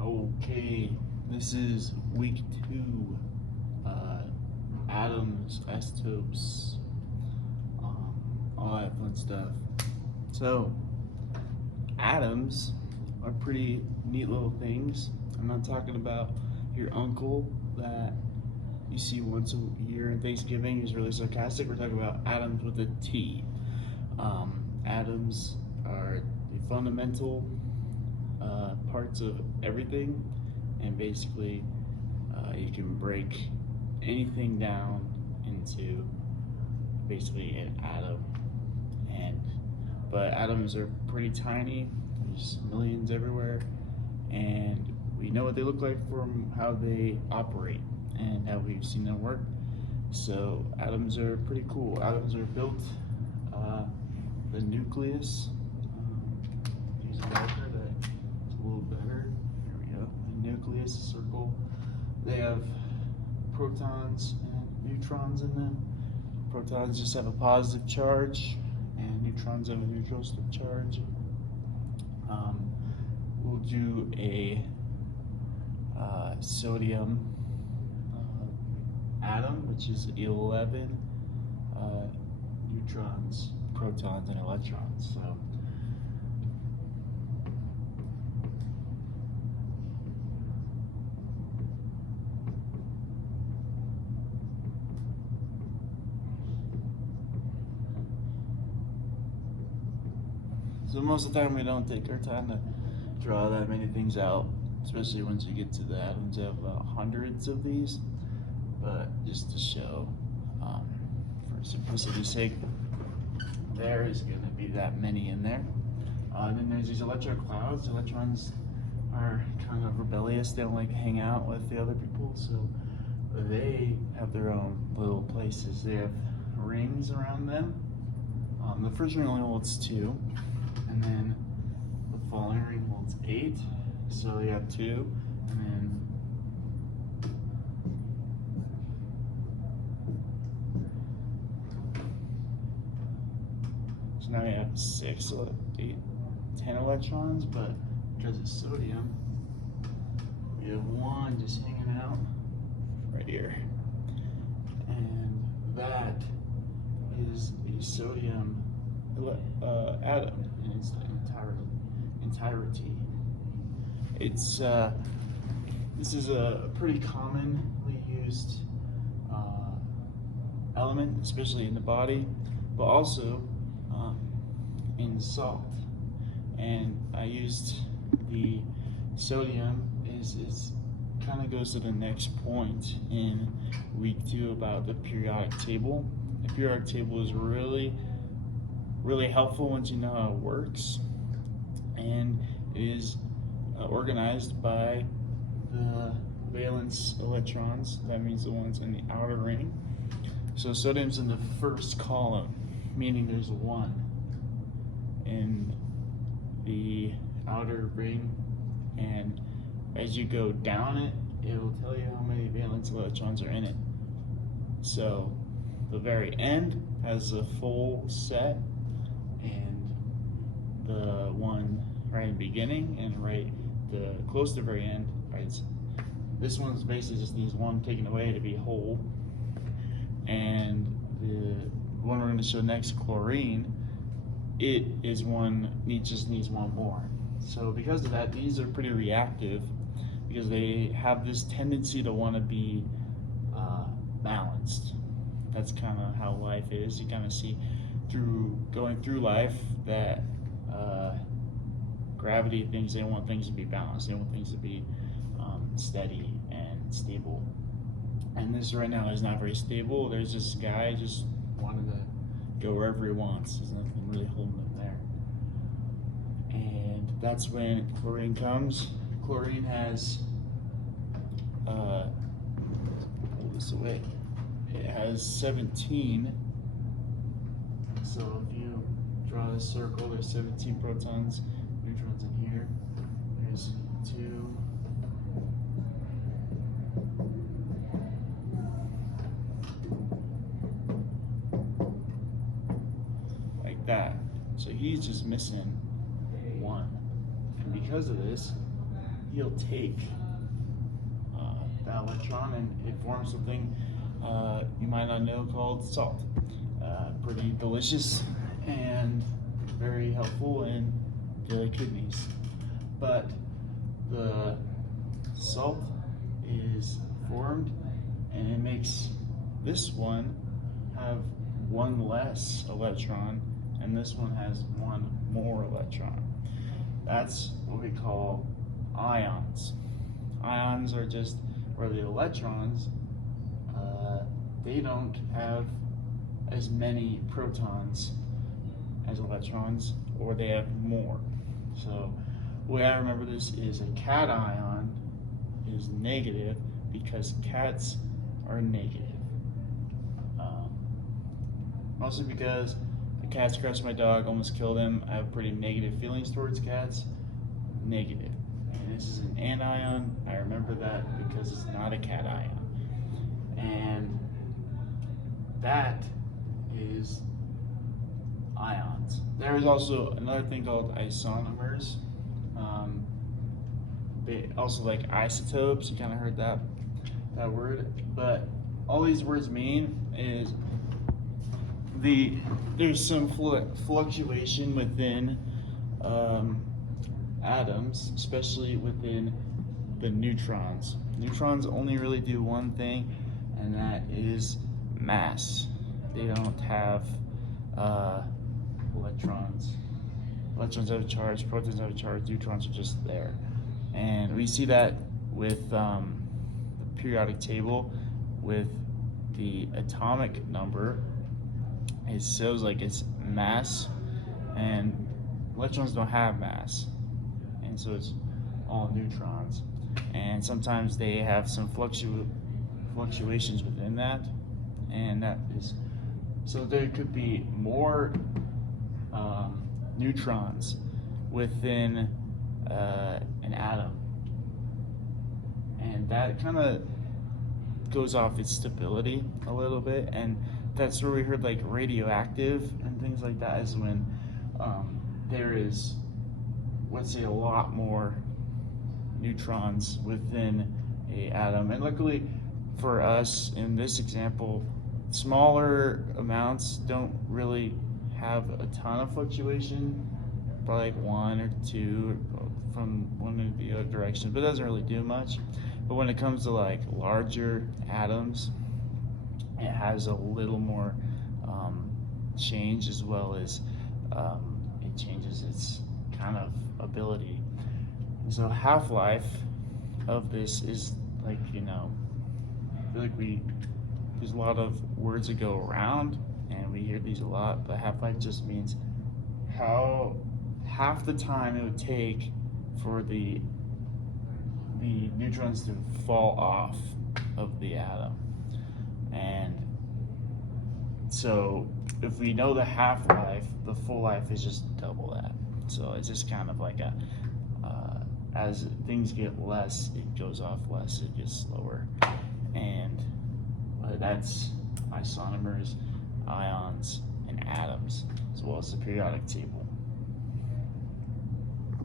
Okay, this is week 2. Atoms, isotopes, all that fun stuff. So, atoms are pretty neat little things. I'm not talking about your uncle that you see once a year in Thanksgiving who's really sarcastic. We're talking about atoms with a T. Atoms are the fundamental parts of everything, and basically you can break anything down into basically an atom. But atoms are pretty tiny. There's millions everywhere, and we know what they look like from how they operate and how we've seen them work. So atoms are pretty cool. Atoms are built. The nucleus. Use a marker that's a little better. There we go. The nucleus, a circle. They have protons and neutrons in them. Protons just have a positive charge, and neutrons have a neutral charge. We'll do a sodium atom, which is 11 neutrons, protons, and electrons. So most of the time we don't take our time to draw that many things out, especially once you get to the atoms. They have hundreds of these, but just to show, for simplicity's sake, there is going to be that many in there. And then there's these electron clouds. Electrons are kind of rebellious. They don't like to hang out with the other people, so they have their own little places. They have rings around them. The first ring only holds 2, and then the following ring holds 8. So you have 2, and then so now you have 6, so 8, 10 electrons. But because it's sodium, we have 1 just hanging out right here, and that is a sodium atom in its entirety. It's this is a pretty commonly used element, especially in the body, but also in salt. And I used the sodium is kind of goes to the next point in week 2 about the periodic table. The periodic table is really helpful once you know how it works, and is organized by the valence electrons. That means the ones in the outer ring. So sodium's in the first column, meaning there's 1 in the outer ring, and as you go down it, it will tell you how many valence electrons are in it. So the very end has a full set, and the one right in the beginning and right the close to the very end, right? This one's basically just needs 1 taken away to be whole. And the one we're going to show next, chlorine, it is just needs 1 more. So because of that, these are pretty reactive because they have this tendency to want to be balanced. That's kind of how life is. You kind of see going through life that gravity thinks they want things to be balanced. They want things to be steady and stable. And this right now is not very stable. There's this guy just wanted to go wherever he wants. There's nothing really holding him there. And that's when chlorine comes. Chlorine has hold this away. It has 17. So if you draw this circle, there's 17 protons, neutrons in here. There's 2. Like that. So he's just missing 1. And because of this, he'll take that electron and it forms something you might not know called salt. Pretty delicious and very helpful in the kidneys. But the salt is formed and it makes this one have one less electron and this one has one more electron. That's what we call ions. Ions are just where the electrons, they don't have as many protons as electrons, or they have more. So the way I remember this is a cation is negative because cats are negative. Mostly because a cat scratched my dog, almost killed him. I have pretty negative feelings towards cats. Negative. And this is an anion. I remember that because it's not a cation. And that is ions. There is also another thing called isomers. They also like isotopes. You kind of heard that word. But all these words mean is there's some fluctuation within atoms, especially within the neutrons. Neutrons only really do one thing, and that is mass. They don't have electrons. Electrons have a charge, protons have a charge, neutrons are just there. And we see that with the periodic table with the atomic number. It shows like it's mass, and electrons don't have mass, and so it's all neutrons. And sometimes they have some fluctuations within that, and that is so there could be more neutrons within an atom, and that kind of goes off its stability a little bit. And that's where we heard like radioactive and things like that is when there is, let's say, a lot more neutrons within a atom. And luckily for us in this example, smaller amounts don't really have a ton of fluctuation, probably like 1 or 2 from one or the other direction, but it doesn't really do much. But when it comes to like larger atoms, it has a little more change, as well as it changes its kind of ability. And so half-life of this is like, I feel like there's a lot of words that go around and we hear these a lot, but half-life just means how half the time it would take for the neutrons to fall off of the atom. And so if we know the half-life, the full life is just double that. So it's just kind of like as things get less, it goes off less, it gets slower. And that's isomers, ions, and atoms, as well as the periodic table.